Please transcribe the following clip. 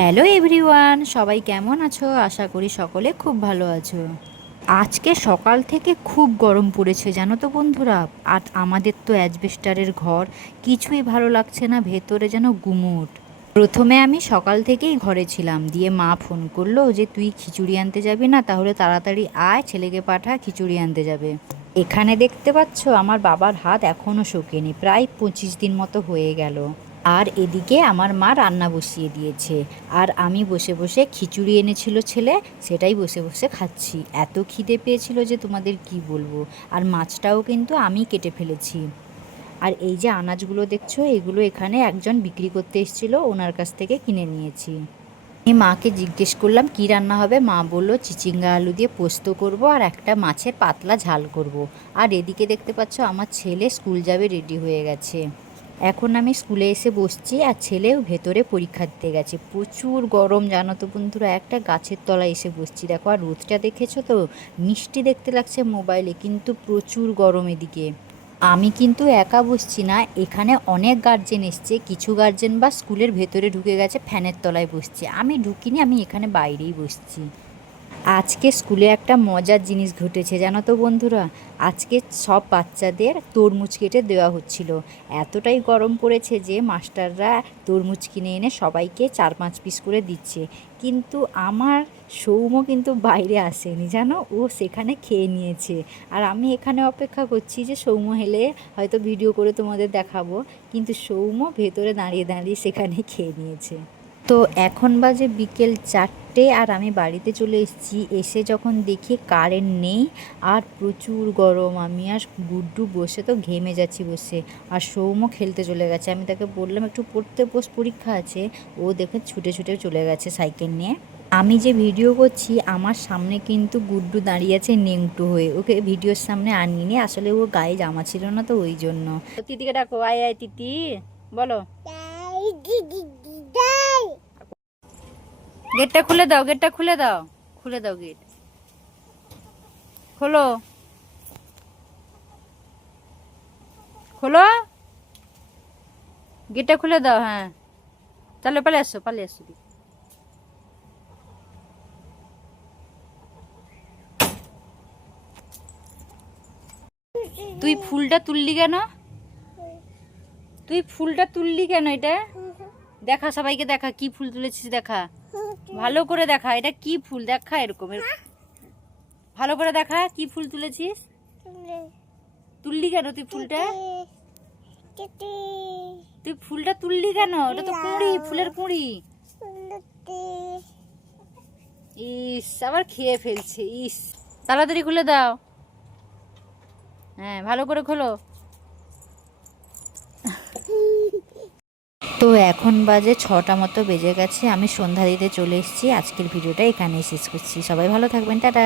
Hello everyone, সবাই কেমন আছো? আশা করি সকলে খুব ভালো আছো। আজকে সকাল থেকে খুব গরম পড়েছে, জানো তো বন্ধুরা? আর আমাদের তো অ্যাজবেস্টারের ঘর, কিছুই ভালো লাগছে না, ভেতরে যেন গুমুট। প্রথমে আমি সকাল থেকেই ঘরে ছিলাম, দিয়ে মা ফোন করল যে, তুই খিচুড়ি আনতে যাবি না? তাহলে তাড়াতাড়ি আয়, ছেলেকে পাঠা, খিচুড়ি আনতে যাবে। এখানে দেখতে পাচ্ছ, আমার বাবার হাত এখনও শোকেনি, প্রায় পঁচিশ দিন মতো হয়ে গেল। আর এদিকে আমার মা রান্না বসিয়ে দিয়েছে। আর আমি বসে বসে খিচুড়ি এনেছিল ছেলে, সেটাই বসে বসে খাচ্ছি। এত খিদে পেয়েছিল যে তোমাদের কি বলব? আর মাছটাও কিন্তু আমি কেটে ফেলেছি। আর এই যে আনাজগুলো দেখছ, এগুলো এখানে একজন বিক্রি করতে এসেছিল, ওনার কাছ থেকে কিনে নিয়েছি। আমি মাকে জিজ্ঞেস করলাম, কি রান্না হবে? মা বলল, চিচিঙ্গা আলু দিয়ে পোস্ত করব আর একটা মাছের পাতলা ঝাল করব। আর এদিকে দেখতে পাচ্ছ, আমার ছেলে স্কুল যাবে রেডি হয়ে গেছে। এখন আমি স্কুলে এসে বসছি আর ছেলেও ভেতরে পরীক্ষা দিতে গেছে। প্রচুর গরম, জানো তো বন্ধুরা, একটা গাছের তলায় এসে বসছি। দেখো, আর রোদটা দেখেছ তো? মিষ্টি দেখতে লাগছে মোবাইলে, কিন্তু প্রচুর গরম এদিকে। আমি কিন্তু একা বসছি না, এখানে অনেক গার্জেন এসছে। কিছু গার্জেন বা স্কুলের ভেতরে ঢুকে গেছে, ফ্যানের তলায় বসছে। আমি ঢুকিনি, আমি এখানে বাইরেই বসছি। আজকে স্কুলে একটা মজার জিনিস ঘটেছে, জানো তো বন্ধুরা? আজকে সব বাচ্চাদের তরমুজ কেটে দেওয়া হচ্ছিল। এতটাই গরম পড়েছে যে মাস্টাররা তরমুজ কিনে এনে সবাইকে চার পাঁচ পিস করে দিচ্ছে। কিন্তু আমার সৌম কিন্তু বাইরে আসেনি, জানো? ও সেখানে খেয়ে নিয়েছে। আর আমি এখানে অপেক্ষা করছি যে সৌম হেলে হয়তো ভিডিও করে তোমাদের দেখাবো। কিন্তু সৌম ভেতরে দাঁড়িয়ে দাঁড়িয়ে সেখানে খেয়ে নিয়েছে। তো এখন বাজে বিকেল চারটে। আর আমি বাড়িতে চলে এসেছি। এসে যখন দেখি কারেন্ট নেই আর প্রচুর গরম আমি আর গুড্ডু বসে তো ঘেমে যাচ্ছি বসে। আর সৌম্য খেলতে চলে গেছে। আমি তাকে বললাম একটু পড়তে বস পরীক্ষা আছে। ও দেখে ছুটে ছুটে চলে গেছে সাইকেল নিয়ে। আমি যে ভিডিও করছি আমার সামনে কিন্তু গুড্ডু দাঁড়িয়ে আছে নেংটু হয়ে। ওকে ভিডিওর সামনে আনিনি আসলে ও গায়ে জামা ছিল না তো ওই জন্য। তিতিকে ডাকো। আয় আয় তিতি। বলো। গেটটা খুলে দাও, গেটটা খুলে দাও। খুলে দাও গেট। খোলো। খোলো। গেটটা খুলে দাও হ্যাঁ। তাহলে পালে আসো পালে আসো। তুই ফুলটা তুললি কেন? তুই ফুলটা তুললি কেন এটা? দেখা, সবাইকে দেখা, কি ফুল তুলেছিস দেখা? ভালো করে দেখা, এটা কি ফুল? দেখা এরকম ভালো করে দেখা, কি ফুল তুলেছিস? তুললি কেন তুই ফুলটা? তুই ফুলটা তুললি কেন? ওটা তো কুঁড়ি, ফুলের কুঁড়ি। ইস, আবার খেয়ে ফেলছে, ইস। তাড়াতাড়ি খুলে দাও। হ্যাঁ ভালো করে খোলো। তো এখন বাজে ছটা মতো বেজে গেছে। আমি সন্ধ্যা দিতে চলে এসেছি। আজকের ভিডিওটা এখানেই শেষ করছি। সবাই ভালো থাকবেন। টাটা।